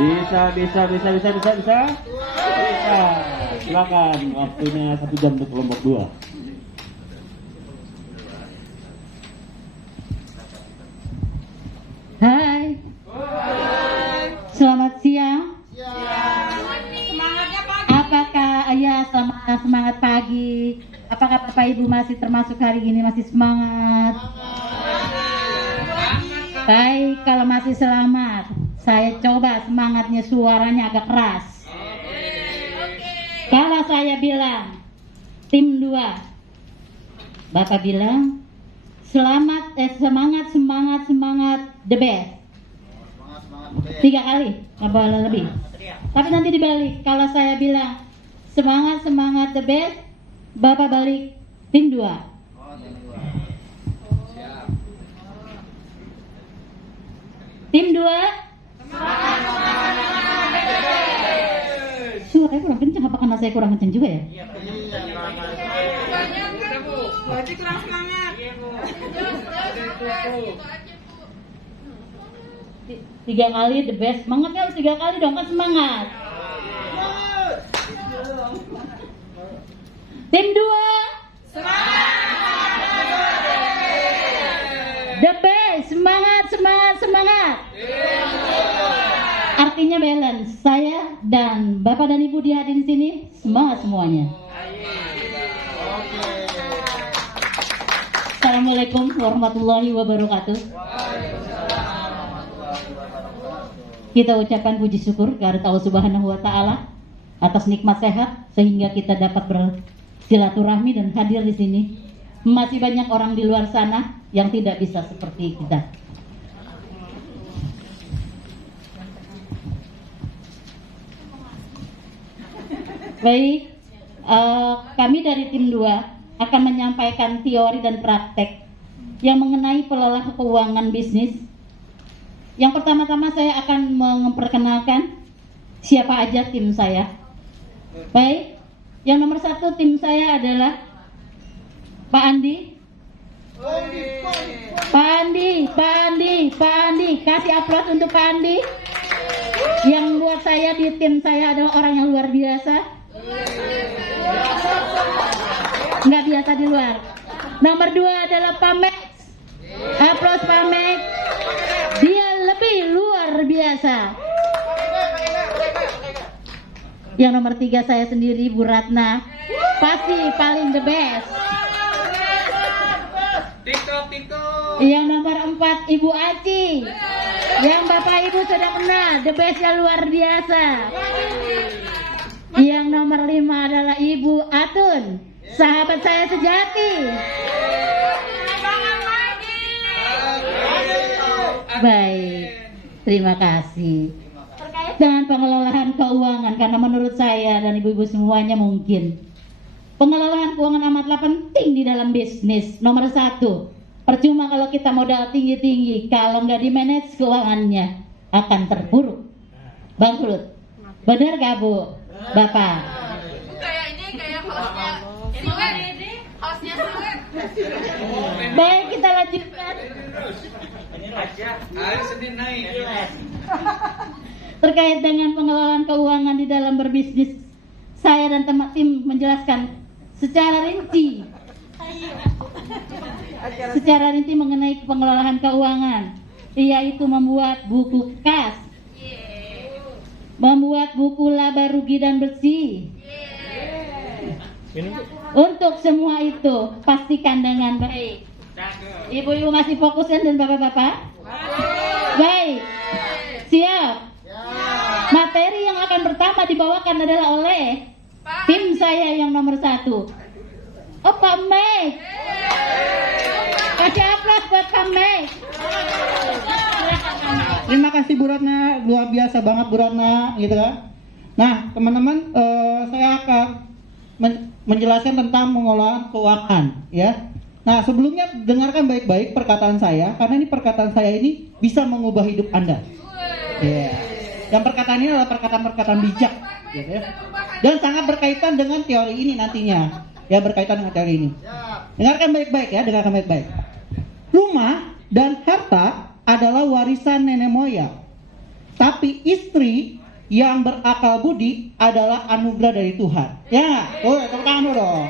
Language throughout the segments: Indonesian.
Bisa. Silakan, waktunya 1 jam untuk kelompok 2. Hai. Selamat siang. Semangatnya pagi. Apakah semangat pagi? Apakah Bapak Ibu masih termasuk hari ini masih semangat? Baik, kalau masih selamat, saya coba semangatnya suaranya agak keras. Kalau saya bilang tim 2, Bapak bilang semangat the best. 3 kali, nggak boleh lebih. Tapi nanti dibalik, kalau saya bilang semangat the best, Bapak balik tim 2. Tim 2. Suaranya kurang kencang, apa karena saya kurang kencang juga ya? Berarti kurang semangat. 3 kali the best. Semangatnya harus 3 kali dong, kan semangat. Tim 2. The best. Semangat. Artinya balance. Saya dan Bapak dan Ibu dihadirin sini semangat semuanya. Assalamualaikum warahmatullahi wabarakatuh. Kita ucapkan puji syukur kepada Allah Subhanahu wa taala atas nikmat sehat sehingga kita dapat bersilaturahmi dan hadir di sini. Masih banyak orang di luar sana yang tidak bisa seperti kita. Baik, kami dari tim 2 akan menyampaikan teori dan praktek yang mengenai pelola keuangan bisnis. Yang pertama-tama saya akan memperkenalkan siapa aja tim saya. Baik, yang nomor 1 tim saya adalah Pak Andi. Pak Andi, kasih aplaus untuk Pak Andi. Yang buat saya di tim saya adalah orang yang luar biasa. Nggak biasa di luar. Nomor 2 adalah Pak Max. Aplaus Pak Max. Dia lebih luar biasa. Yang nomor 3 saya sendiri, Bu Ratna. Pasti paling the best. Yang nomor 4 Ibu Aci. Yang Bapak Ibu sudah kenal, the bestnya luar biasa. Yang nomor 5 adalah Ibu Atun, sahabat saya sejati. Baik, terima kasih. Terkait dengan pengelolaan keuangan, karena menurut saya dan ibu-ibu semuanya mungkin pengelolaan keuangan amatlah penting di dalam bisnis. Nomor 1, percuma kalau kita modal tinggi-tinggi, kalau nggak di-manage keuangannya akan terpuruk, bangkrut. Benar gak Bu? Bapak? Kayak hostnya Suet. Baik, kita lanjutkan. Terkait dengan pengelolaan keuangan di dalam berbisnis, saya dan teman tim menjelaskan secara rinci mengenai pengelolaan keuangan, yaitu membuat buku kas, membuat buku laba rugi dan bersih. Untuk semua itu pastikan dengan baik. Ibu-ibu masih fokus dan bapak-bapak? Baik, siap. Materi yang akan pertama dibawakan adalah oleh tim saya yang nomor 1. Oh, Pak Mek. Kasih aplaus buat Pak Mek. Terima kasih Bu Ratna, luar biasa banget Bu Ratna, gitu kan. Nah, teman-teman, saya akan menjelaskan tentang pengelolaan keuangan, ya. Nah, sebelumnya dengarkan baik-baik perkataan saya, karena ini perkataan saya ini bisa mengubah hidup Anda. Ya. Dan perkataan ini adalah perkataan-perkataan bijak, gitu ya. Dan sangat berkaitan dengan teori ini nantinya, ya, berkaitan dengan teori ini. Dengarkan baik-baik ya, dengarkan baik-baik. Rumah dan harta adalah warisan nenek moyang. Tapi istri yang berakal budi adalah anugerah dari Tuhan. Ya, tepuk tangan dong.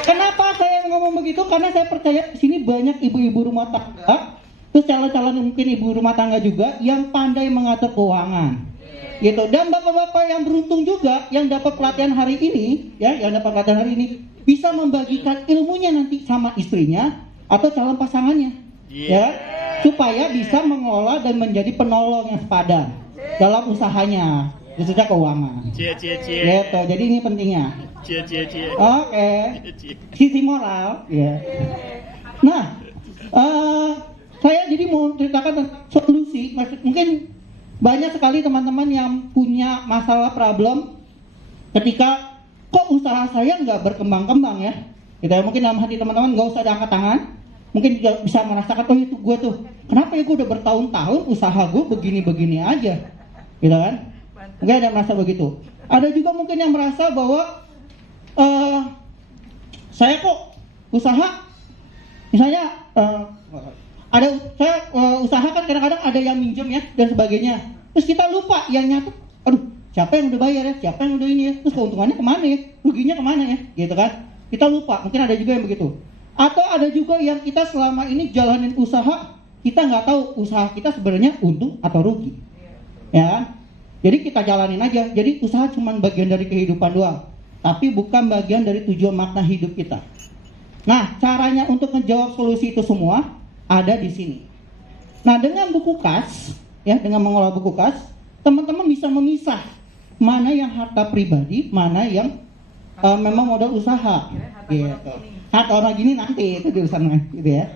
Kenapa saya ngomong begitu? Karena saya percaya di sini banyak ibu-ibu rumah tangga, terus calon-calon mungkin ibu rumah tangga juga yang pandai mengatur keuangan. Gitu. Dan bapak-bapak yang beruntung juga yang dapat pelatihan hari ini, ya, yang dapat pelatihan hari ini bisa membagikan ilmunya nanti sama istrinya atau calon pasangannya. Ya, supaya bisa mengelola dan menjadi penolong yang sepadan dalam usahanya, khususnya keuangan. Gitu. Jadi ini pentingnya. Oke. Sisi moral, ya. Nah, saya jadi mau ceritakan tentang solusi. Mungkin banyak sekali teman-teman yang punya masalah problem ketika kok usaha saya nggak berkembang-kembang ya. Kita mungkin dalam hati teman-teman nggak usah ada angkat tangan. Mungkin juga bisa merasakan, oh itu gue tuh, kenapa ya gue udah bertahun-tahun usaha gue begini-begini aja, gitu kan? Mungkin ada yang merasa begitu. Ada juga mungkin yang merasa bahwa saya kok usaha, misalnya saya usaha kan kadang-kadang ada yang minjem ya dan sebagainya. Terus kita lupa yang nyatet, aduh siapa yang udah bayar ya, siapa yang udah ini ya, terus keuntungannya kemana ya, ruginya kemana ya, gitu kan? Kita lupa, mungkin ada juga yang begitu. Atau ada juga yang kita selama ini jalanin usaha, kita nggak tahu usaha kita sebenarnya untung atau rugi, ya kan? Jadi kita jalanin aja. Jadi usaha cuma bagian dari kehidupan doang, tapi bukan bagian dari tujuan makna hidup kita. Nah, caranya untuk menjawab solusi itu semua ada di sini. Nah, dengan buku kas, ya, dengan mengelola buku kas, teman-teman bisa memisah mana yang harta pribadi, mana yang memang modal usaha, gitu. Atau orang gini nanti itu jurusan gitu ya.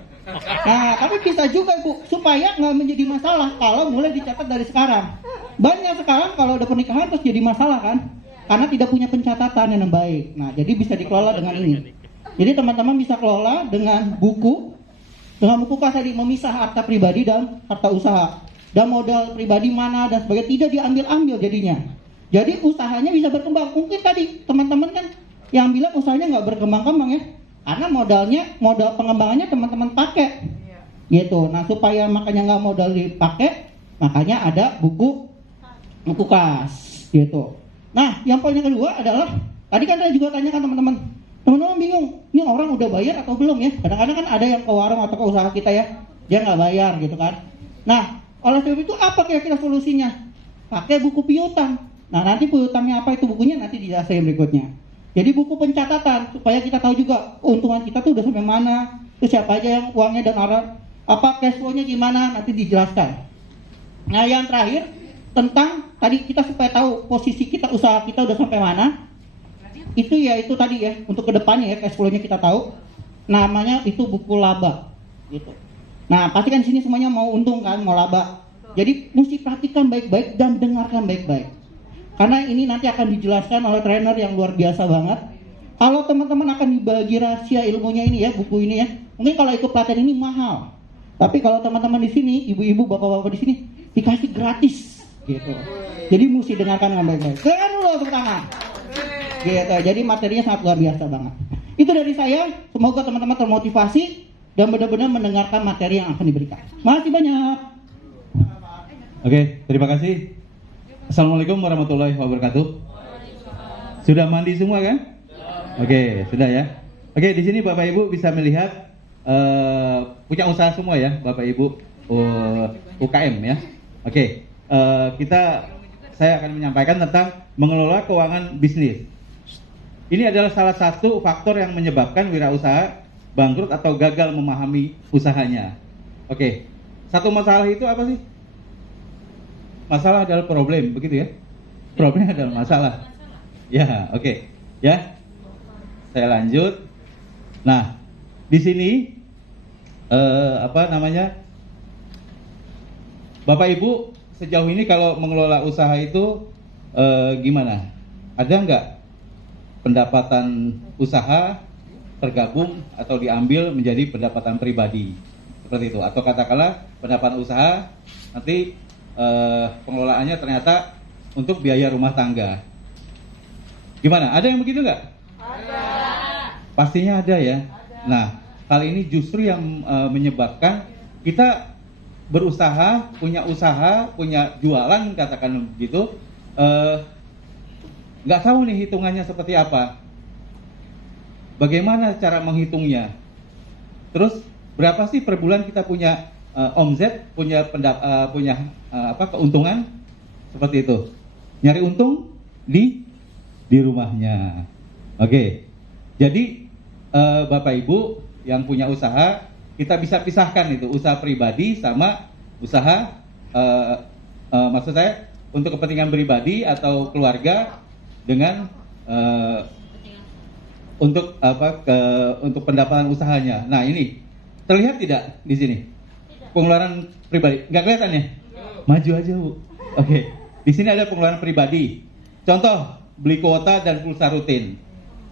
Nah, tapi bisa juga Bu, supaya nggak menjadi masalah kalau mulai dicatat dari sekarang. Banyak sekarang kalau udah pernikahan terus jadi masalah kan, karena tidak punya pencatatan yang baik. Nah, jadi bisa dikelola dengan ini. Jadi teman-teman bisa kelola dengan buku kas tadi, memisah harta pribadi dan harta usaha. Dan modal pribadi mana dan sebagainya tidak diambil-ambil jadinya. Jadi usahanya bisa berkembang. Mungkin tadi teman-teman kan yang bilang usahanya nggak berkembang-kembang ya, karena modal pengembangannya teman-teman pakai, gitu. Nah, supaya makanya nggak modal dipakai, makanya ada buku kas, gitu. Nah, yang poin yang kedua adalah tadi kan saya juga tanyakan teman-teman bingung, ini orang udah bayar atau belum ya? Kadang-kadang kan ada yang ke warung atau ke usaha kita ya, dia nggak bayar, gitu kan. Nah, oleh sebab itu apa kira-kira solusinya? Pakai buku piutang. Nah, nanti piutangnya apa itu bukunya nanti dijelasin berikutnya. Jadi buku pencatatan supaya kita tahu juga keuntungan kita tuh udah sampai mana, terus siapa aja yang uangnya dan cash flow-nya gimana nanti dijelaskan. Nah, yang terakhir tentang tadi kita supaya tahu posisi kita, usaha kita udah sampai mana. Itu ya itu tadi ya, untuk kedepannya ya cash flow-nya kita tahu. Namanya itu buku laba, gitu. Nah, pasti kan di sini semuanya mau untung kan, mau laba. Jadi mesti perhatikan baik-baik dan dengarkan baik-baik. Karena ini nanti akan dijelaskan oleh trainer yang luar biasa banget. Kalau teman-teman akan dibagi rahasia ilmunya ini ya, buku ini ya. Mungkin kalau ikut pelatihan ini mahal. Tapi kalau teman-teman di sini, ibu-ibu, bapak-bapak di sini dikasih gratis, gitu. Jadi mesti dengarkan dengan baik-baik. Dengar dulu tepuk tangan. Gitu. Jadi materinya sangat luar biasa banget. Itu dari saya. Semoga teman-teman termotivasi dan benar-benar mendengarkan materi yang akan diberikan. Makasih banyak. Oke, terima kasih. Assalamualaikum warahmatullahi wabarakatuh. Sudah mandi semua kan? Oke, sudah ya. Oke, di sini Bapak Ibu bisa melihat punya usaha semua ya, Bapak Ibu, UKM ya. Oke, saya akan menyampaikan tentang mengelola keuangan bisnis. Ini adalah salah satu faktor yang menyebabkan wirausaha bangkrut atau gagal memahami usahanya. Oke, satu masalah itu apa sih? Masalah adalah problem, begitu ya? Problemnya adalah masalah. Ya, oke. Ya, saya lanjut. Nah, di sini Bapak Ibu sejauh ini kalau mengelola usaha itu gimana? Ada nggak pendapatan usaha tergabung atau diambil menjadi pendapatan pribadi seperti itu? Atau katakanlah pendapatan usaha nanti pengelolaannya ternyata untuk biaya rumah tangga. Gimana? Ada yang begitu nggak? Ada. Pastinya ada ya. Ada. Nah, hal ini justru yang menyebabkan kita berusaha, punya jualan katakan begitu, nggak tahu nih hitungannya seperti apa. Bagaimana cara menghitungnya? Terus berapa sih per bulan kita punya omset, punya keuntungan seperti itu. Nyari untung di rumahnya. Oke. Jadi Bapak Ibu yang punya usaha, kita bisa pisahkan itu usaha pribadi sama usaha maksud saya untuk kepentingan pribadi atau keluarga dengan untuk pendapatan usahanya. Nah, ini terlihat tidak di sini? Pengeluaran pribadi. Nggak kelihatan ya? Maju aja, Bu. Oke. Di sini ada pengeluaran pribadi. Contoh, beli kuota dan pulsa rutin.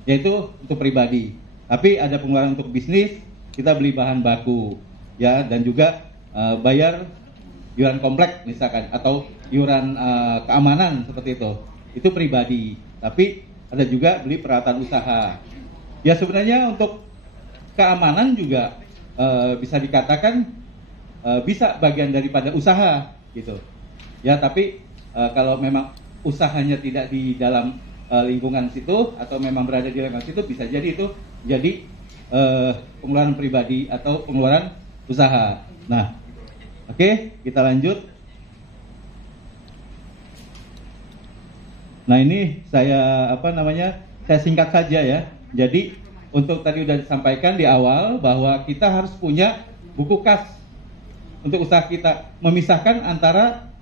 Yaitu untuk pribadi. Tapi ada pengeluaran untuk bisnis, kita beli bahan baku, ya, dan juga bayar iuran komplek misalkan, atau iuran keamanan seperti itu. Itu pribadi. Tapi ada juga beli peralatan usaha. Ya sebenarnya untuk keamanan juga bisa dikatakan bisa bagian daripada usaha gitu. Ya tapi kalau memang usahanya tidak di dalam lingkungan situ atau memang berada di lingkungan situ, bisa jadi itu jadi pengeluaran pribadi atau pengeluaran usaha. Nah, oke, kita lanjut. Nah ini saya saya singkat saja ya. Jadi untuk tadi sudah disampaikan di awal bahwa kita harus punya buku kas untuk usaha kita, memisahkan antara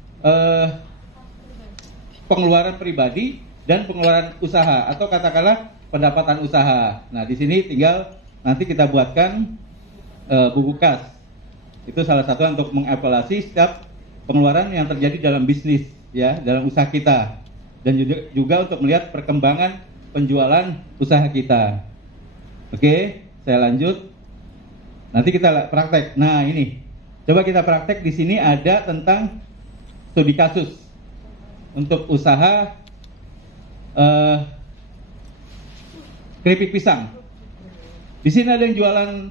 pengeluaran pribadi dan pengeluaran usaha atau katakanlah pendapatan usaha. Nah di sini tinggal nanti kita buatkan buku kas. Itu salah satu untuk mengevaluasi setiap pengeluaran yang terjadi dalam bisnis ya, dalam usaha kita. Dan juga untuk melihat perkembangan penjualan usaha kita. Oke, saya lanjut. Nanti kita praktek. Nah, ini. Coba kita praktek. Di sini ada tentang studi kasus untuk usaha keripik pisang. Di sini ada yang jualan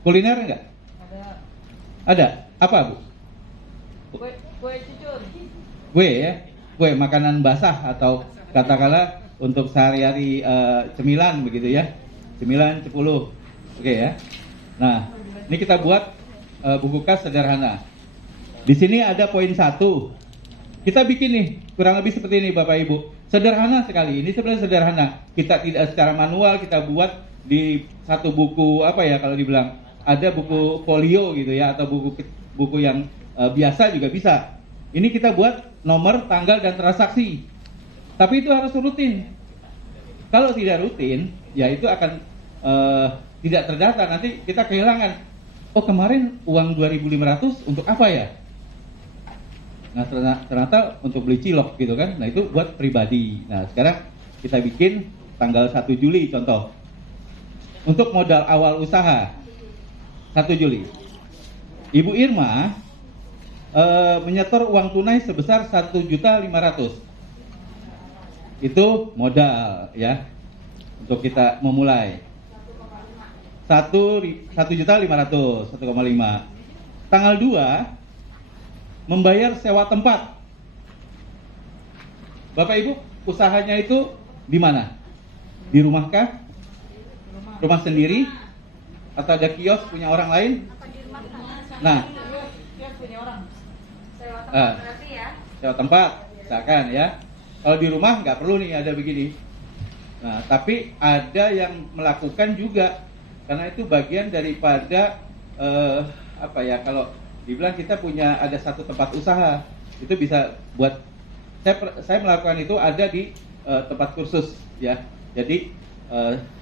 kuliner enggak? Ada. Apa, Bu? Kue cucur. Kue ya, kue makanan basah atau katakanlah untuk sehari-hari cemilan begitu ya, cemilan 10, oke ya. Nah, ini kita buat buku kas sederhana. Di sini ada poin 1. Kita bikin nih kurang lebih seperti ini Bapak Ibu. Sederhana sekali. Ini sebenarnya sederhana. Kita tidak secara manual kita buat di satu buku kalau dibilang ada buku folio gitu ya atau buku yang biasa juga bisa. Ini kita buat nomor, tanggal, dan transaksi. Tapi itu harus rutin. Kalau tidak rutin, ya itu akan tidak terdata. Nanti kita kehilangan. Oh kemarin uang 2.500 untuk apa ya? Nah ternyata untuk beli cilok gitu kan. Nah itu buat pribadi. Nah sekarang kita bikin tanggal 1 Juli contoh. Untuk modal awal usaha 1 Juli. Ibu Irma menyetor uang tunai sebesar 1.500.000. Itu modal ya untuk kita memulai. 1.500.000, 1,5. Tanggal 2 membayar sewa tempat. Bapak Ibu, usahanya itu di mana? Di rumah kah? Rumah sendiri? Atau ada kios punya orang lain? Nah, sewa tempat, misalkan ya. Kalau di rumah nggak perlu nih ada begini. Nah, tapi ada yang melakukan juga karena itu bagian daripada kalau dibilang kita punya ada satu tempat usaha itu bisa buat. Saya melakukan itu ada di tempat kursus ya. Jadi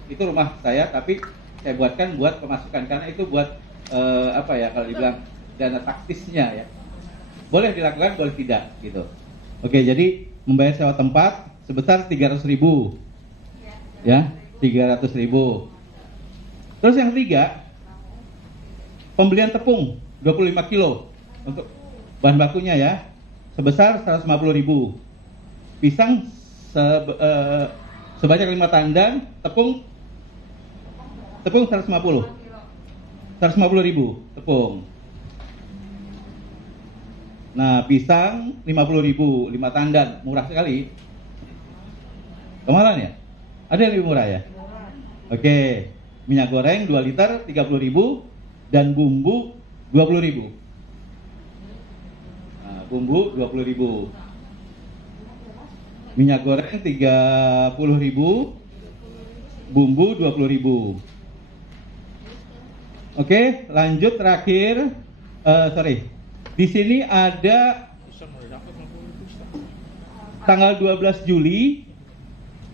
itu rumah saya tapi saya buatkan buat pemasukan karena itu buat kalau dibilang dana taktisnya ya. Boleh dilakukan, boleh tidak gitu. Oke, jadi membayar sewa tempat sebesar 300.000. Ya, 300.000. Terus yang ketiga, pembelian tepung 25 kilo untuk bahan bakunya ya, sebesar 150.000. Pisang sebanyak 5 tandan, tepung 150.000 tepung. Nah, pisang 50.000, 5 tandan, murah sekali. Kemarin ya? Ada yang lebih murah ya? Oke, minyak goreng 2 liter 30.000 dan bumbu 20.000. Nah, bumbu 20.000. Minyak goreng 30.000, bumbu 20.000. Oke, lanjut terakhir. Di sini ada tanggal 12 Juli.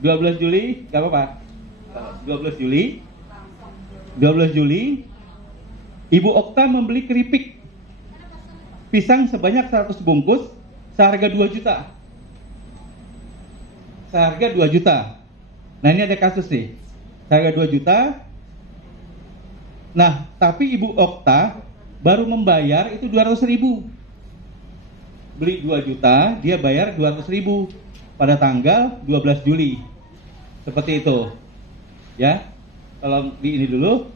12 Juli, gak apa-apa. 12 Juli. Ibu Okta membeli keripik pisang sebanyak 100 bungkus seharga 2 juta. Seharga 2 juta. Nah, ini ada kasus nih. Seharga 2 juta. Nah, tapi Ibu Okta baru membayar itu 200.000. Beli 2 juta, dia bayar 200.000 pada tanggal 12 Juli. Seperti itu. Ya. Kalau di ini dulu.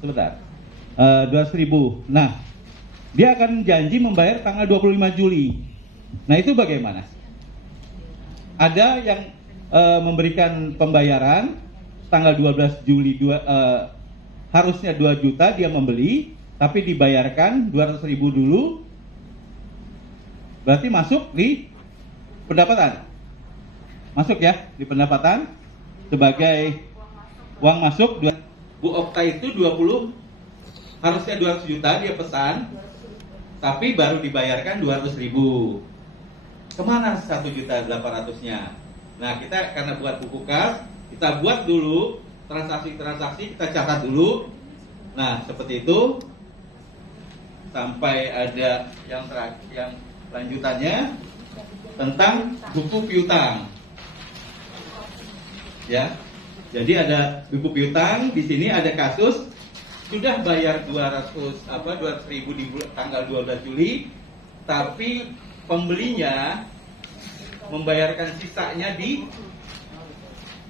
Sebentar. 200.000. Nah, dia akan janji membayar tanggal 25 Juli. Nah, itu bagaimana? Ada yang memberikan pembayaran tanggal 12 Juli harusnya 2 juta dia membeli, tapi dibayarkan 200.000 dulu. Berarti masuk di pendapatan. Masuk ya di pendapatan sebagai uang masuk. Bu Okta itu 20, harusnya 200 juta dia pesan, tapi baru dibayarkan 200.000. Kemana 1.800.000-nya? Nah, kita karena buat buku kas, kita buat dulu transaksi-transaksi, kita catat dulu. Nah, seperti itu sampai ada yang lanjutannya tentang buku piutang. Ya. Jadi ada buku piutang, di sini ada kasus sudah bayar 200.000 di tanggal 12 Juli, tapi pembelinya membayarkan sisanya di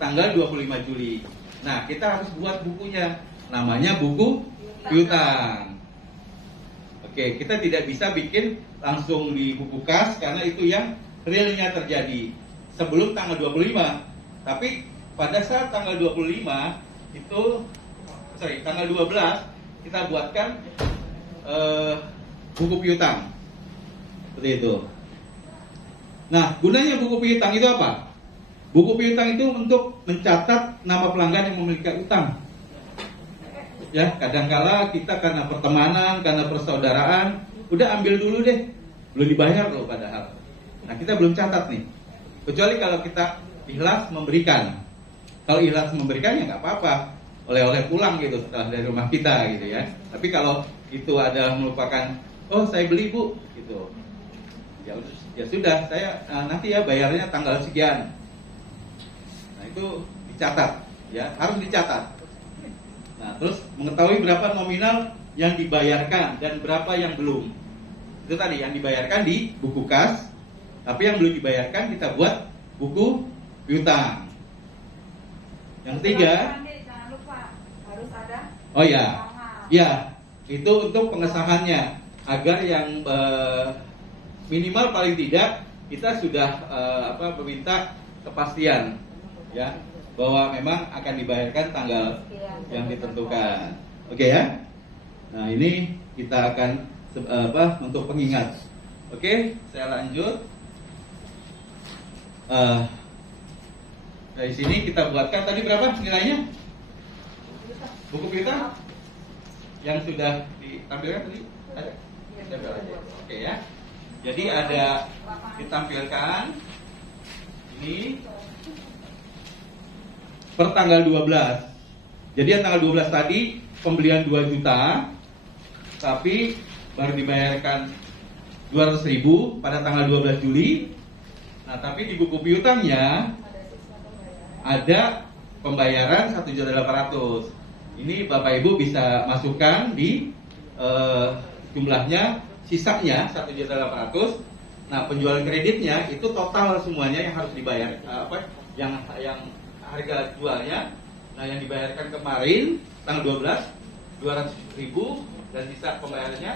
tanggal 25 Juli. Nah, kita harus buat bukunya, namanya buku piutang. Oke, kita tidak bisa bikin langsung di buku kas karena itu yang realnya terjadi sebelum tanggal 25. Tapi pada saat tanggal 25 tanggal 12 kita buatkan buku piutang. Seperti itu. Nah, gunanya buku piutang itu apa? Buku piutang itu untuk mencatat nama pelanggan yang memiliki utang. Ya, kadangkala kita karena pertemanan, karena persaudaraan, udah ambil dulu deh, belum dibayar loh padahal. Nah, kita belum catat nih. Kecuali kalau kita ikhlas memberikan. Kalau ikhlas memberikan ya nggak apa-apa, oleh-oleh pulang gitu setelah dari rumah kita gitu ya. Tapi kalau itu ada merupakan, oh saya beli bu, gitu. Ya sudah, saya nanti ya bayarnya tanggal sekian. Nah, itu dicatat, ya harus dicatat. Nah, terus mengetahui berapa nominal yang dibayarkan dan berapa yang belum. Itu tadi yang dibayarkan di buku kas, tapi yang belum dibayarkan kita buat buku piutang. Yang ketiga, jangan lupa harus ada. Oh ya, ya itu untuk pengesahannya agar yang minimal paling tidak kita sudah meminta kepastian ya bahwa memang akan dibayarkan tanggal yang ditentukan. Oke ya. Nah, ini kita akan untuk pengingat. Oke, saya lanjut. Dari sini kita buatkan tadi berapa nilainya? Buku piutang yang sudah ditampilkan tadi ada? Oke ya. Jadi ada ditampilkan ini per tanggal 12. Jadi yang tanggal 12 tadi pembelian 2 juta, tapi baru dibayarkan 200.000 pada tanggal 12 Juli. Nah, tapi di buku piutangnya ada pembayaran 1.800.000. Ini Bapak Ibu bisa masukkan di jumlahnya, sisanya 1.800.000. Nah, penjualan kreditnya itu total semuanya yang harus dibayar, yang harga jualnya. Nah, yang dibayarkan kemarin tanggal 12 200.000 dan sisa pembayarannya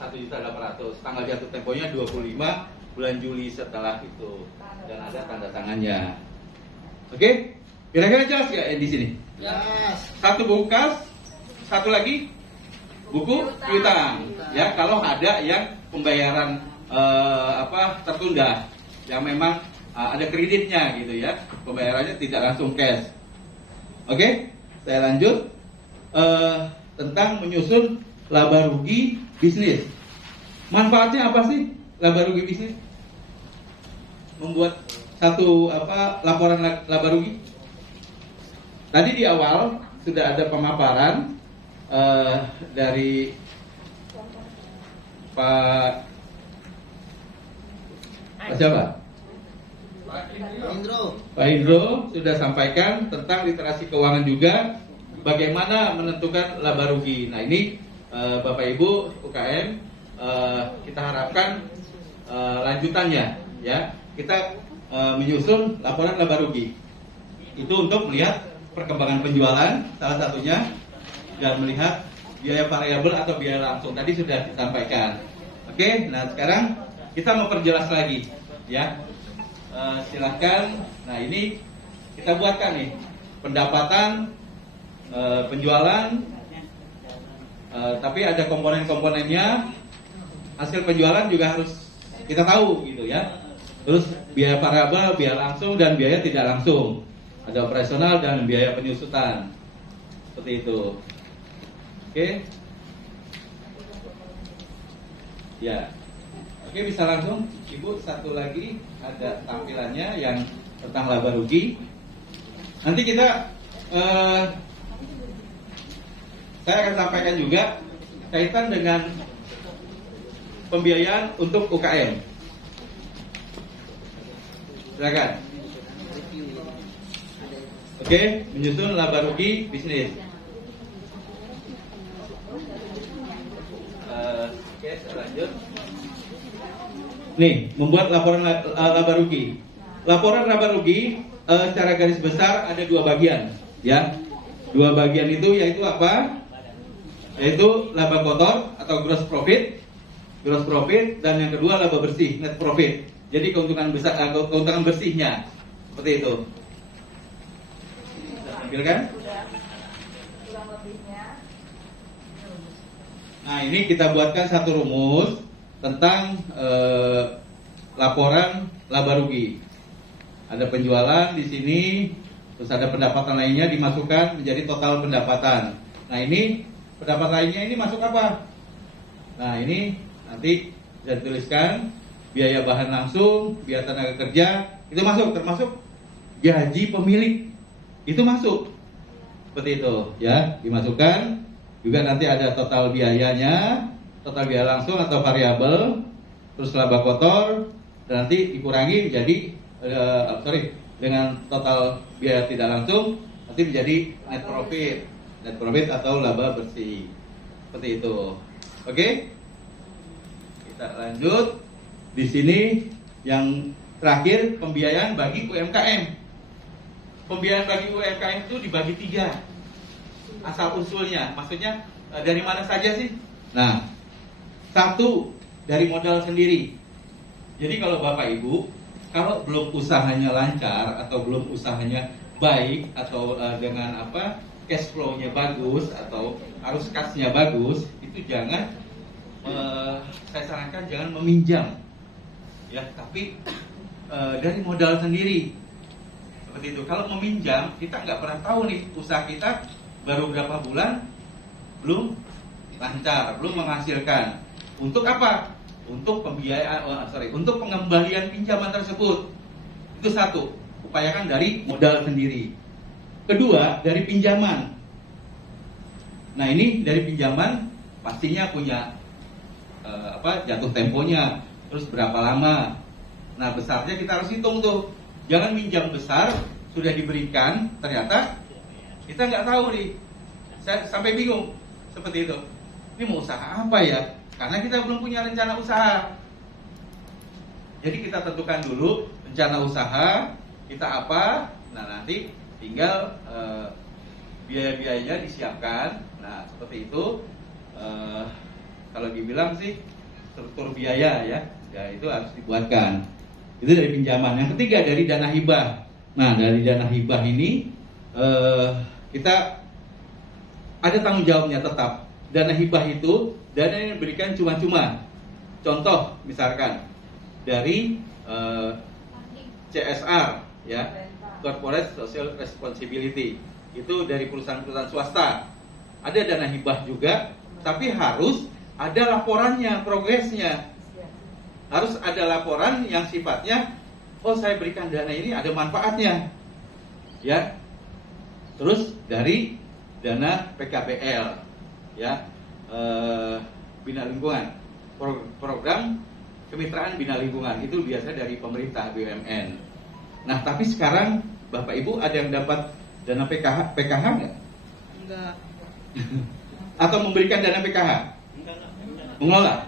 1.800.000. Tanggal jatuh temponya 25 bulan Juli setelah itu, dan ada tanda tangannya. Oke, kira-kira jelas ya di sini? Yes. Satu buku kas, satu lagi buku piutang. Ya, kalau ada yang pembayaran tertunda, yang memang ada kreditnya gitu ya, pembayarannya tidak langsung cash. Oke, saya lanjut tentang menyusun laba rugi bisnis. Manfaatnya apa sih laba rugi bisnis? Membuat satu laporan laba rugi. Tadi di awal sudah ada pemaparan dari Pak siapa? Pak Indro sudah sampaikan tentang literasi keuangan juga, bagaimana menentukan laba rugi. Nah ini Bapak Ibu UKM, kita harapkan lanjutannya ya, kita menyusun laporan laba rugi itu untuk melihat perkembangan penjualan salah satunya, dan melihat biaya variabel atau biaya langsung tadi sudah disampaikan. Oke, nah sekarang kita memperjelas lagi ya. Silahkan. Nah ini kita buatkan nih pendapatan, penjualan, tapi ada komponen-komponennya. Hasil penjualan juga harus kita tahu gitu ya. Terus biaya variabel, biaya langsung, dan biaya tidak langsung. Ada operasional dan biaya penyusutan. Seperti itu. Oke. Ya. Oke, bisa langsung Ibu, satu lagi ada tampilannya yang tentang laba rugi. Nanti kita saya akan sampaikan juga kaitan dengan pembiayaan untuk UKM. Silakan. Oke, menyusun laba rugi bisnis. Oke, saya lanjut. Nih, membuat laporan laba rugi. Laporan laba rugi secara garis besar ada dua bagian, ya. Dua bagian itu yaitu apa? Yaitu laba kotor atau gross profit, dan yang kedua laba bersih, net profit. Jadi keuntungan besar, keuntungan bersihnya, seperti itu. Bisa tampilkan? Kurang lebihnya. Nah, ini kita buatkan satu rumus tentang laporan laba rugi. Ada penjualan di sini, terus ada pendapatan lainnya dimasukkan menjadi total pendapatan. Nah ini pendapatan lainnya ini masuk apa? Nah ini nanti bisa dituliskan biaya bahan langsung, biaya tenaga kerja itu masuk, termasuk gaji pemilik itu masuk. Seperti itu ya, dimasukkan. Juga nanti ada total biayanya, total biaya langsung atau variabel, terus laba kotor, dan nanti dikurangi menjadi dengan total biaya tidak langsung, nanti menjadi net profit atau laba bersih, seperti itu. Oke, kita lanjut. Di sini yang terakhir pembiayaan bagi UMKM. Pembiayaan bagi UMKM itu dibagi 3 asal usulnya, maksudnya dari mana saja sih? Nah, satu dari modal sendiri. Jadi kalau Bapak Ibu, kalau belum usahanya lancar atau belum usahanya baik atau dengan cash flow-nya bagus atau arus kasnya bagus, itu jangan saya sarankan jangan meminjam. Ya, tapi dari modal sendiri. Seperti itu. Kalau meminjam, kita nggak pernah tahu nih usaha kita baru berapa bulan belum lancar, belum menghasilkan. Untuk apa? Untuk pembiayaan, untuk pengembalian pinjaman tersebut. Itu satu, upayakan dari modal sendiri. Kedua, dari pinjaman. Nah ini dari pinjaman pastinya punya jatuh temponya, terus berapa lama. Nah besarnya kita harus hitung tuh. Jangan minjam besar sudah diberikan, ternyata kita nggak tahu nih. Saya sampai bingung seperti itu. Ini mau usaha apa ya? Karena kita belum punya rencana usaha. Jadi kita tentukan dulu rencana usaha kita apa. Nah nanti tinggal biaya-biayanya disiapkan. Nah seperti itu. kalau dibilang sih struktur biaya ya itu harus dibuatkan. Itu dari pinjaman. Yang ketiga dari dana hibah. Nah, dari dana hibah ini kita ada tanggung jawabnya tetap. Dana hibah itu dana yang diberikan cuma-cuma. Contoh misalkan dari CSR ya, Corporate Social Responsibility, itu dari perusahaan-perusahaan swasta. Ada dana hibah juga, tapi harus ada laporannya, progresnya. Harus ada laporan yang sifatnya, oh saya berikan dana ini ada manfaatnya, ya. Terus dari dana PKBL, ya, bina lingkungan, program kemitraan bina lingkungan itu biasa dari pemerintah BUMN. Nah, tapi sekarang Bapak Ibu ada yang dapat dana PKH nggak? Enggak. Atau memberikan dana PKH? Mengelola?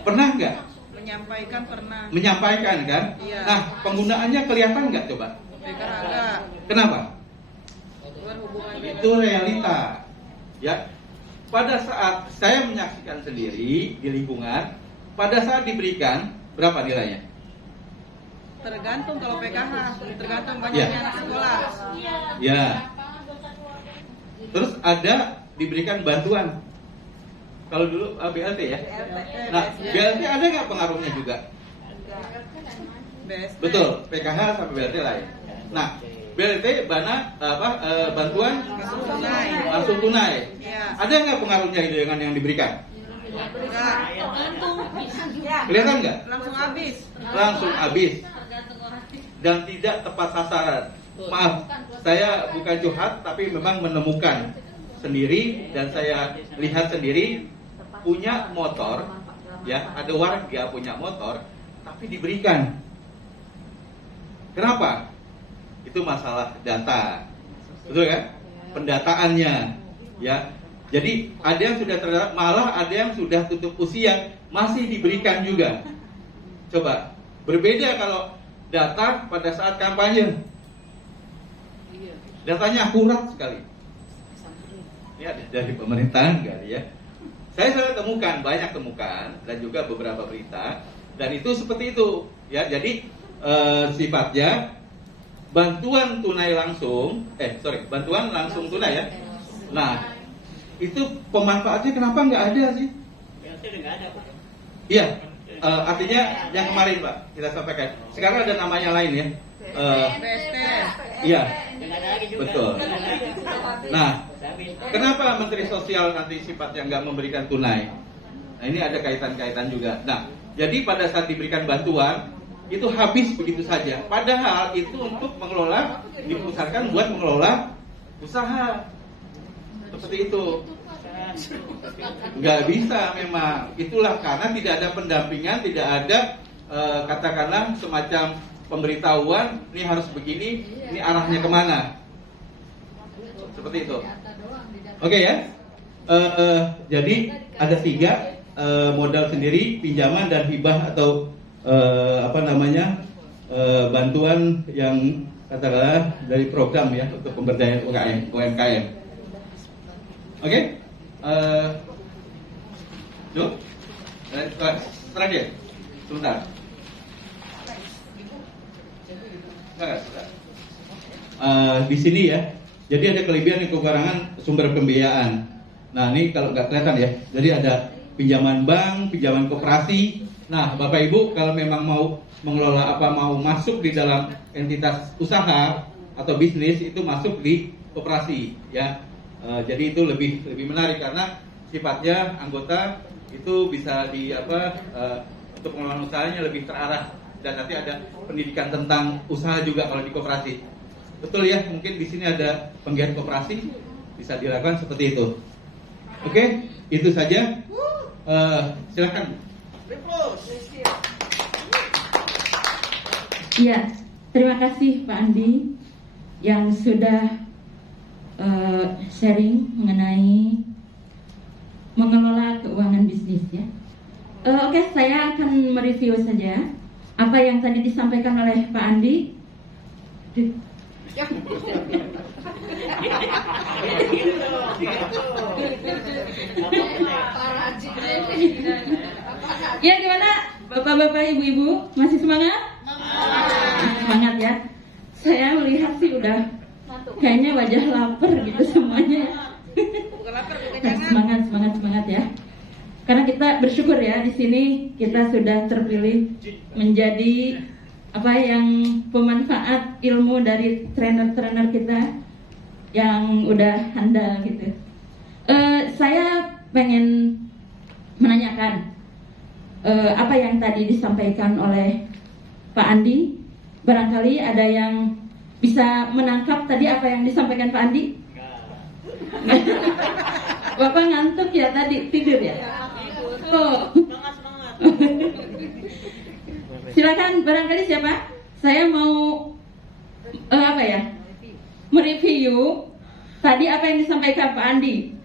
Pernah nggak? Menyampaikan pernah. Menyampaikan kan? Iya. Nah, penggunaannya kelihatan nggak coba? PKH enggak. Kenapa? Berhubungannya Itu realita. Ya. Pada saat saya menyaksikan sendiri di lingkungan, pada saat diberikan berapa nilainya? tergantung kalau PKH, tergantung banyaknya anak sekolah. Ya. Terus ada diberikan bantuan. Kalau dulu BLT ya. Nah, BLT ada nggak pengaruhnya juga? BST. Betul, PKH sampai BLT lain. Nah, BLT bantuan langsung tunai. Iya. Ada nggak pengaruhnya dengan yang diberikan? Enggak. Kelihatan nggak? Langsung habis. Langsung habis dan tidak tepat sasaran. Maaf, saya bukan curhat, tapi memang menemukan sendiri dan saya lihat sendiri punya motor, ya ada warga punya motor, tapi diberikan. Kenapa? Itu masalah data, betul kan? Pendataannya, ya. Jadi ada yang sudah terdata, malah ada yang sudah tutup usia masih diberikan juga. Coba berbeda kalau data pada saat kampanye. Datanya akurat sekali. Ini ada dari pemerintahan kali ya. Saya sudah temukan, banyak temukan dan juga beberapa berita dan itu seperti itu ya. Jadi sifatnya bantuan tunai langsung, bantuan langsung tunai ya. Nah, itu pemanfaatnya kenapa nggak ada sih? Iya, artinya yang kemarin Pak kita sampaikan. Sekarang ada namanya lain ya. BST. Iya, betul. Nah, kenapa Menteri Sosial nanti sifatnya nggak memberikan tunai? Nah, ini ada kaitan-kaitan juga. Nah, jadi pada saat diberikan bantuan itu habis begitu saja. Padahal itu untuk mengelola, dipusatkan buat mengelola usaha. Seperti itu. Nggak bisa memang. Itulah karena tidak ada pendampingan, tidak ada katakanlah semacam pemberitahuan, ini harus begini, ini arahnya kemana. Seperti itu. Oke ya. Jadi ada 3 modal sendiri, pinjaman dan hibah atau bantuan yang katakanlah dari program ya untuk pemberdayaan UMKM. Oke. Terakhir, sebentar. Di sini ya, jadi ada kelebihan dan kekurangan sumber pembiayaan. Nah ini kalau nggak kelihatan ya, jadi ada pinjaman bank, pinjaman koperasi. Nah Bapak Ibu kalau memang mau mengelola mau masuk di dalam entitas usaha atau bisnis itu masuk di koperasi ya. Jadi itu lebih menarik karena sifatnya anggota itu bisa untuk pengelolaan usahanya lebih terarah dan nanti ada pendidikan tentang usaha juga kalau di koperasi. Betul ya, mungkin di sini ada penggiat koperasi bisa dilakukan seperti itu. Oke, itu saja. Silakan. Ya, terima kasih Pak Andi yang sudah sharing mengenai mengelola keuangan bisnis ya. Oke, saya akan mereview saja apa yang tadi disampaikan oleh Pak Andi. Ya gimana bapak-bapak ibu-ibu masih semangat? Semangat ya. Saya melihat sih udah kayaknya wajah lapar gitu semuanya ya. Bukan lapar, bukan jangan. Semangat ya. Karena kita bersyukur ya di sini kita sudah terpilih menjadi apa yang pemanfaat ilmu dari trainer-trainer kita yang udah handal gitu. Saya pengen menanyakan apa yang tadi disampaikan oleh Pak Andi. Barangkali ada yang bisa menangkap tadi apa yang disampaikan Pak Andi? Bapak ngantuk ya tadi, tidur ya? Oh. Silakan, barangkali siapa? Saya mau apa ya? Mereview tadi apa yang disampaikan Pak Andi.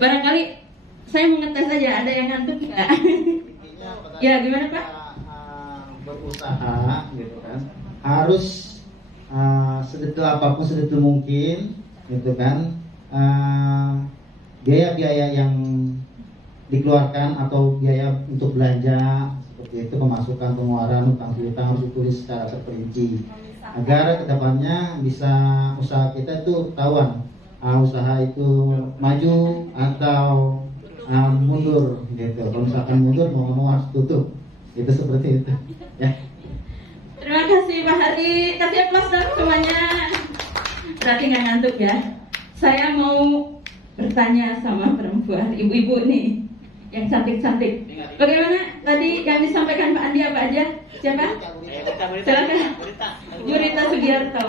Barangkali saya mau ngetes saja, ada yang ngantuk nggak? Ya, gimana Pak? Berusaha gitu kan, harus sedetail apapun sedetail mungkin gitu kan, biaya-biaya yang dikeluarkan atau biaya untuk belanja seperti itu, pemasukan, pengeluaran, utang piutang harus ditulis secara terperinci agar kedepannya bisa usaha kita itu ketahuan usaha itu maju atau mundur gitu. Kalau misalkan mundur mau ngomong harus tutup, itu seperti itu ya. Terima kasih Pak Hari, kasih aplaus dong semuanya. Berarti nggak ngantuk ya. Saya mau bertanya sama perempuan, ibu-ibu nih yang cantik-cantik. Bagaimana tadi yang disampaikan Pak Andi apa aja? Siapa? Silakan. Yurita Sugiarto.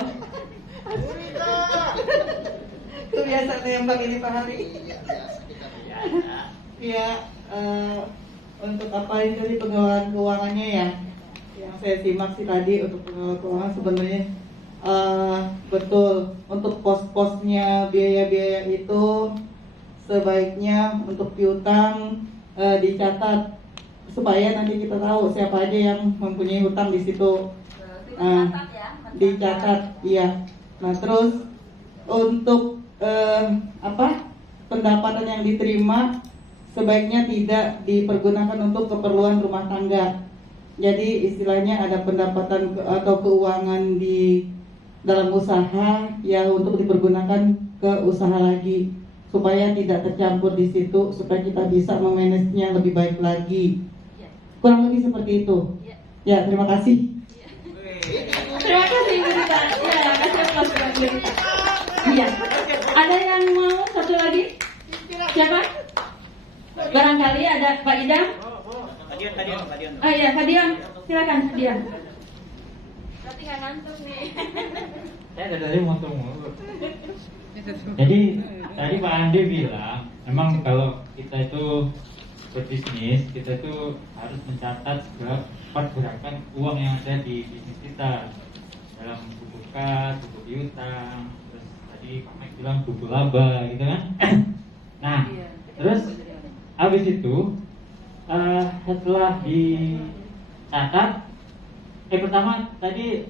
Kebiasaan nembak ini Pak Hari. Ya, untuk apa itu tadi pengelolaan keuangannya ya, yang saya simak sih tadi untuk pengelolaan keuangan sebenarnya betul untuk pos-posnya biaya-biaya itu sebaiknya untuk piutang dicatat supaya nanti kita tahu siapa aja yang mempunyai hutang di situ. Dicatat, iya. Nah terus untuk pendapatan yang diterima sebaiknya tidak dipergunakan untuk keperluan rumah tangga. Jadi istilahnya ada pendapatan atau keuangan di dalam usaha yang untuk dipergunakan ke usaha lagi supaya tidak tercampur di situ, supaya kita bisa memanagenya lebih baik lagi. Kurang lebih seperti itu. Ya, terima kasih. Terima kasih Bu Rita. Ya, kasih aplaus buat Bu Rita. Iya. Ada yang mau satu lagi? Siapa? Barangkali ada Pak Idam. Oh iya, Pak Dion. Silakan Pak Dion. Berarti nggak ngantuk nih. Saya dari motor mulu. Jadi tadi Pak Andi bilang, memang kalau kita itu berbisnis, kita itu harus mencatat segala pergerakan uang yang ada di bisnis kita dalam buku kas, buku piutang, terus tadi Pak Mike bilang buku laba, gitu kan? Nah, terus habis itu setelah dicatat, pertama tadi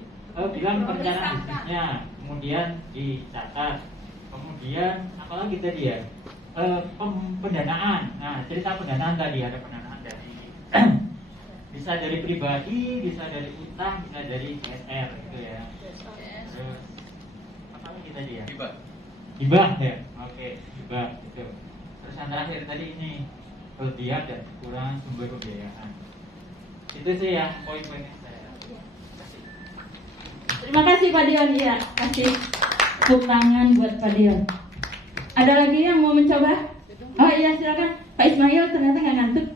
bilang perencanaan bisnisnya, kemudian dicatat, kemudian apalagi tadi ya, pendanaan. Nah, cerita pendanaan tadi, ada pendanaan dari bisa dari pribadi, bisa dari utang, bisa dari CSR gitu ya. Terus apa lagi tadi ya? Hibah ya, oke, hibah gitu. Terus yang terakhir tadi ini kelebihan dan kekurangan sumber pembiayaan. Itu sih ya poin-poinnya saya. Terima kasih Pak Dion. Iya, kasih tepuk tangan buat Pak Dion. Ada lagi yang mau mencoba? Oh iya, silakan Pak Ismail. Ternyata nggak ngantuk.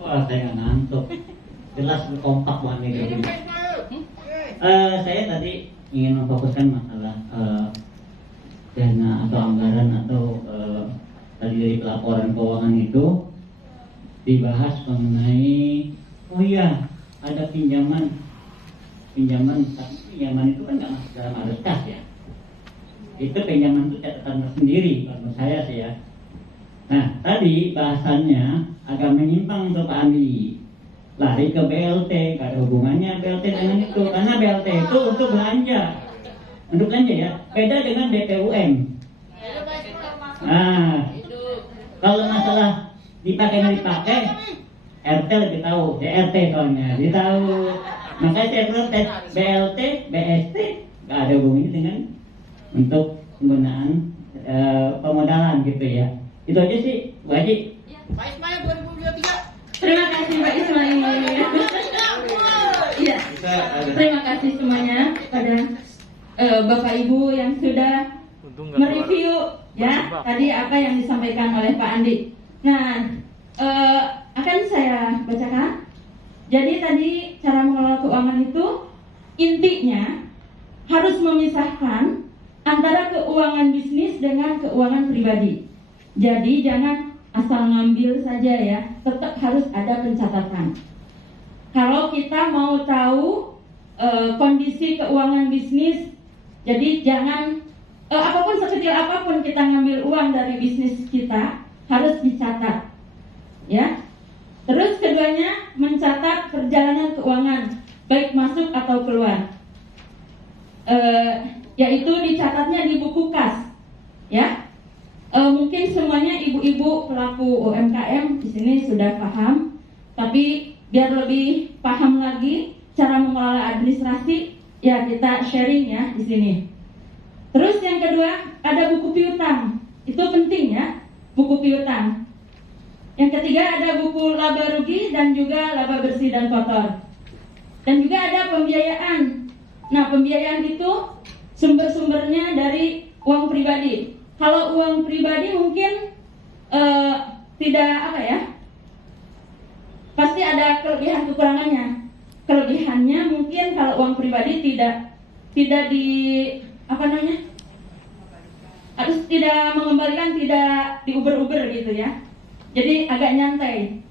Wah, saya nggak ngantuk. Jelas kompak banget ini. Saya tadi ingin memfokuskan masalah dana atau anggaran atau tadi dari pelaporan keuangan itu dibahas mengenai ada pinjaman tapi pinjaman itu kan nggak masuk dalam arus kas ya. Itu pinjaman itu catatan tersendiri menurut saya sih ya. Nah tadi bahasannya agak menyimpang tuh Pak Andi, lari ke BLT, gak ada hubungannya BLT dengan itu, karena BLT itu untuk belanja. untuk belanja ya. Beda dengan BPUM. Nah, kalau masalah dipakai nggak dipakai, RT lebih tahu, DRT soalnya, dia tahu. Makanya saya protes BLT, BST nggak ada hubungannya dengan untuk penggunaan pemodalan gitu ya. Itu aja sih, Bu Haji. Pak Ismail 2023. Terima kasih Pak Ismail. Iya. Terima kasih semuanya pada Bapak Ibu yang sudah mereview ya tadi apa yang disampaikan oleh Pak Andi. Nah, akan saya bacakan. Jadi tadi cara mengelola keuangan itu intinya harus memisahkan antara keuangan bisnis dengan keuangan pribadi. Jadi jangan asal ngambil saja ya, tetap harus ada pencatatan. Kalau kita mau tahu kondisi keuangan bisnis, jadi jangan apapun sekecil apapun kita ngambil uang dari bisnis kita harus dicatat, ya. Terus keduanya mencatat perjalanan keuangan baik masuk atau keluar, yaitu dicatatnya di buku kas, ya. Mungkin semuanya ibu-ibu pelaku UMKM di sini sudah paham, tapi biar lebih paham lagi cara mengelola administrasi, ya kita sharing ya di sini. Terus yang kedua ada buku piutang, itu penting ya, buku piutang. Yang ketiga ada buku laba rugi dan juga laba bersih dan kotor. Dan juga ada pembiayaan. Nah, pembiayaan itu sumber-sumbernya dari uang pribadi. Kalau uang pribadi mungkin tidak apa ya, pasti ada kelebihan kekurangannya. Kelebihannya mungkin kalau uang pribadi tidak di apa namanya, harus tidak mengembalikan, tidak diuber-uber gitu ya. Jadi agak nyantai.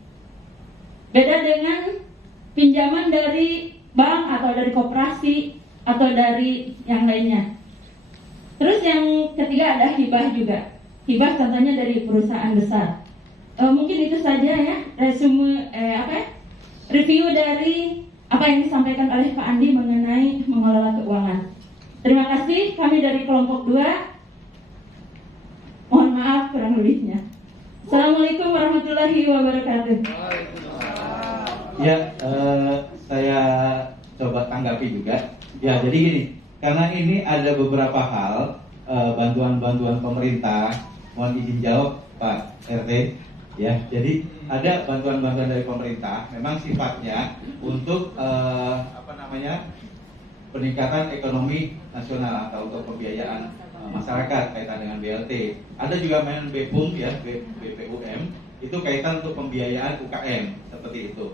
Beda dengan pinjaman dari bank atau dari koperasi atau dari yang lainnya. Terus yang ketiga ada hibah juga. Hibah contohnya dari perusahaan besar. Mungkin itu saja ya resume review dari apa yang disampaikan oleh Pak Andi mengenai mengelola keuangan. Terima kasih, kami dari kelompok 2. Mohon maaf kurang lebihnya. Assalamualaikum warahmatullahi wabarakatuh. Ya, saya coba tanggapi juga. Ya, jadi gini, karena ini ada beberapa hal bantuan-bantuan pemerintah. Mohon izin jawab Pak RT. Ya, jadi ada bantuan-bantuan dari pemerintah. Memang sifatnya untuk peningkatan ekonomi nasional atau untuk pembiayaan masyarakat kaitan dengan BLT. Ada juga main BPUM ya, BPUM itu kaitan untuk pembiayaan UKM seperti itu.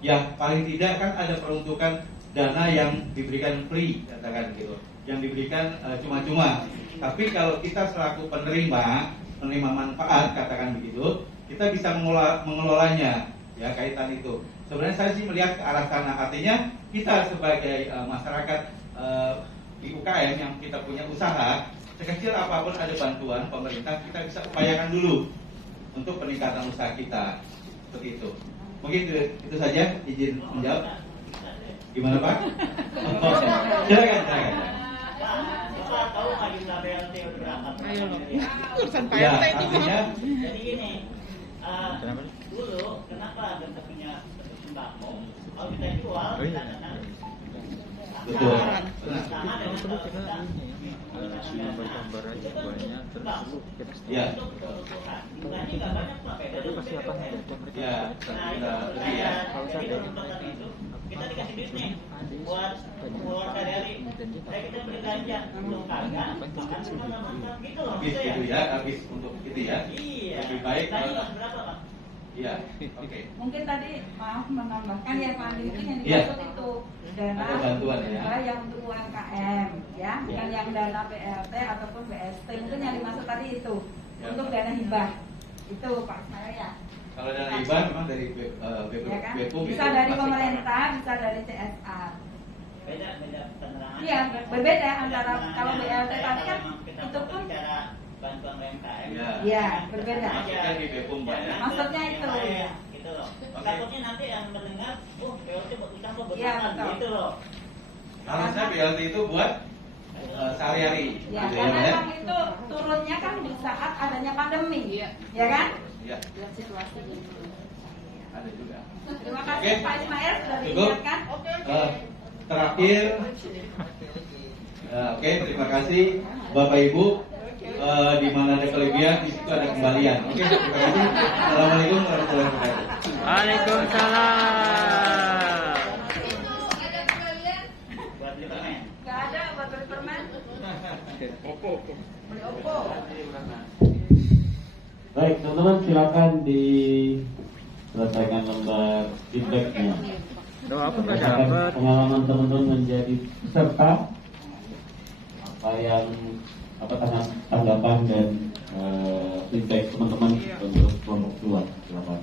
Ya paling tidak kan ada peruntukan dana yang diberikan free, katakan gitu, yang diberikan cuma-cuma. Tapi kalau kita selaku penerima manfaat, katakan begitu, kita bisa mengelolanya ya kaitan itu. Sebenarnya saya sih melihat ke arah sana, artinya kita sebagai masyarakat di UKM yang kita punya usaha, sekecil apapun ada bantuan pemerintah, kita bisa upayakan dulu untuk peningkatan usaha kita, seperti itu. Mungkin itu saja, izin menjawab. Gimana Pak? Silakan. Bapak tahu nggak jumlah BLT berapa? Urusan Pak Ya, RT itu. artinya Jadi gini, dulu kenapa kita punya sembako? Kalau kita jual, kita akan betul. sama dengan kalau kita Ya. jumlahnya nggak banyak Pak, beda dengan BPUM. Ya, lebih ya. Jadi peruntukan itu kita dikasih duit nih buat sehari-hari. Kayak kita beli ganja, belum kagak, makan cuma nonton gitu loh. Habis gitu ya, habis untuk itu ya. Iya. Lebih baik Tadi kalau berapa Pak? iya. Oke. Mungkin tadi maaf menambahkan ya Pak Andi, itu yang Iya. dimaksud itu dana Ada bantuan ya. yang untuk UMKM ya, bukan yang dana BLT ataupun BST. Mungkin yang dimaksud tadi itu Ya. untuk dana hibah. Itu Pak Ismail ya. Kalau dana hibah memang dari Ya kan? BPUM Bisa itu dari masuk. pemerintah, bisa dari CSR. Beda penerangan. Iya, berbeda antara kalau BLT tadi kan kita itu pun bicara bantuan UMKM. Ya. Iya, berbeda. Maksudnya di BPUM Pak ya. Maksudnya itu. Gitu loh. Oke. Takutnya nanti yang mendengar, BLT buat utang buat Iya, makan, betul. gitu loh. Harusnya BLT itu buat sehari-hari. Ya, Gitu karena Pak, ya. kan itu turunnya kan di saat adanya pandemi, ya kan? Ya, Lihat situasi ini. ada juga. Terima kasih Oke. Pak Ismail sudah Cukup. diingatkan. Terakhir, oke, terima kasih Bapak Ibu. Di mana ada kelebihan, di situ ada kembalian. Oke, terima kasih. Assalamualaikum warahmatullahi wabarakatuh. Waalaikumsalam. Gak ada buat beli permen. Beli Oppo. Baik, teman-teman silakan diselesaikan lembar feedbacknya. Pengalaman teman-teman menjadi peserta, tanggapan dan feedback teman-teman untuk kelompok 2. Silakan.